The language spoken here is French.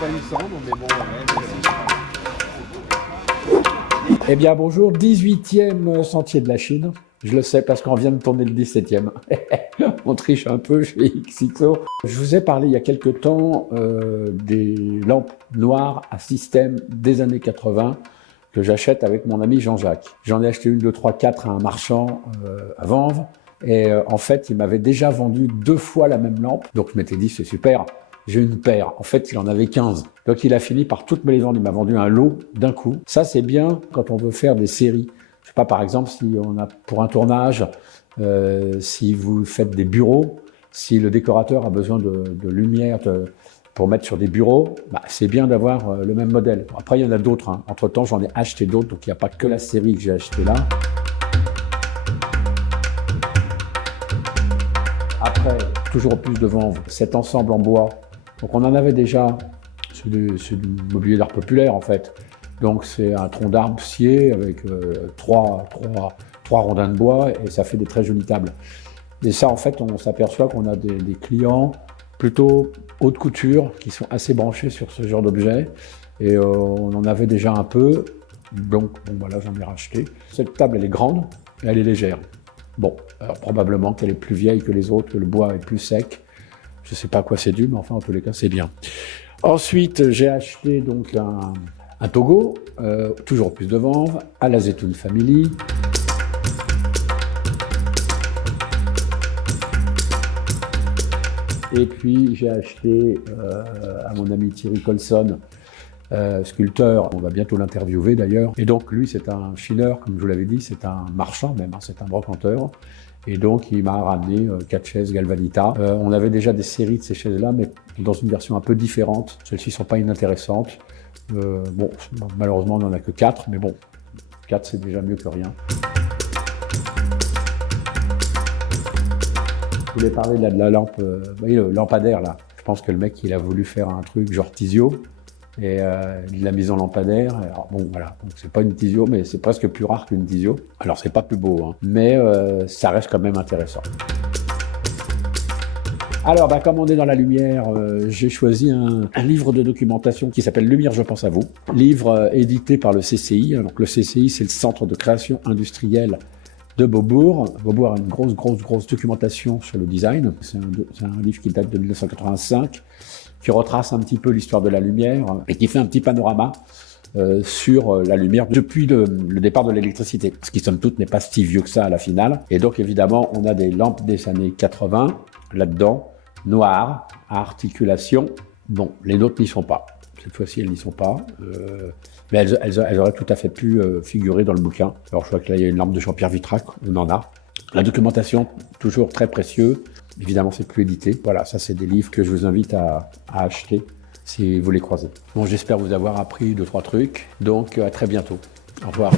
pas une cendre, mais bon, Eh bien bonjour, 18e sentier de la Chine. Je le sais parce qu'on vient de tourner le 17e. On triche un peu chez XXO. Je vous ai parlé il y a quelque temps des lampes noires à système des années 80 que j'achète avec mon ami Jean-Jacques. J'en ai acheté une, deux, trois, quatre à un marchand à Vanves. Et en fait, il m'avait déjà vendu 2 fois la même lampe. Donc je m'étais dit, c'est super, j'ai une paire. En fait, il en avait 15. Donc il a fini par toutes me les vendre. Il m'a vendu un lot d'un coup. Ça, c'est bien quand on veut faire des séries. Je sais pas, par exemple, si on a pour un tournage, si vous faites des bureaux, si le décorateur a besoin de lumière pour mettre sur des bureaux, bah, c'est bien d'avoir le même modèle. Après, il y en a d'autres. Hein. Entre-temps, j'en ai acheté d'autres, donc il n'y a pas que la série que j'ai achetée là. Après, toujours plus de Vanves, cet ensemble en bois. Donc on en avait déjà, c'est du mobilier d'art populaire en fait. Donc c'est un tronc d'arbre scié avec trois rondins de bois et ça fait des très jolies tables. Et ça en fait, on s'aperçoit qu'on a des clients plutôt haute couture qui sont assez branchés sur ce genre d'objet. Et on en avait déjà un peu, donc bon, voilà, j'en ai racheté. Cette table, elle est grande et elle est légère. Bon, alors probablement qu'elle est plus vieille que les autres, que le bois est plus sec. Je ne sais pas à quoi c'est dû, mais enfin, en tous les cas, c'est bien. Ensuite, j'ai acheté donc un Togo, toujours plus de Vanves, à la Zetoun Family. Et puis, j'ai acheté à mon ami Thierry Colson, sculpteur, on va bientôt l'interviewer d'ailleurs. Et donc lui c'est un chineur, comme je vous l'avais dit, c'est un marchand même, hein, c'est un brocanteur. Et donc il m'a ramené 4 chaises Galvanita. On avait déjà des séries de ces chaises-là, mais dans une version un peu différente. Celles-ci ne sont pas inintéressantes. Bon, malheureusement on n'en a que 4, mais bon, 4 c'est déjà mieux que rien. Je voulais parler de la lampe, vous voyez le lampadaire là. Je pense que le mec il a voulu faire un truc genre Tizio. Et il l'a mise en lampadaire. Alors bon, voilà, donc c'est pas une Tizio, mais c'est presque plus rare qu'une Tizio. Alors c'est pas plus beau, hein, mais ça reste quand même intéressant. Alors, bah, comme on est dans la lumière, j'ai choisi un livre de documentation qui s'appelle Lumière, je pense à vous. Livre édité par le CCI. Donc le CCI, c'est le Centre de création industrielle de Beaubourg. Beaubourg a une grosse documentation sur le design. C'est un livre qui date de 1985. Qui retrace un petit peu l'histoire de la lumière et qui fait un petit panorama sur la lumière depuis le départ de l'électricité. Ce qui, somme toute, n'est pas si vieux que ça à la finale. Et donc, évidemment, on a des lampes des années 80 là-dedans, noires, à articulation. Bon, les nôtres n'y sont pas. Cette fois-ci, elles n'y sont pas. Mais elles auraient tout à fait pu figurer dans le bouquin. Alors, je crois que là, il y a une lampe de Jean-Pierre Vitrac, on en a. La documentation, toujours très précieux. Évidemment, c'est plus édité. Voilà, ça, c'est des livres que je vous invite à acheter si vous les croisez. Bon, j'espère vous avoir appris 2-3 trucs. Donc, à très bientôt. Au revoir.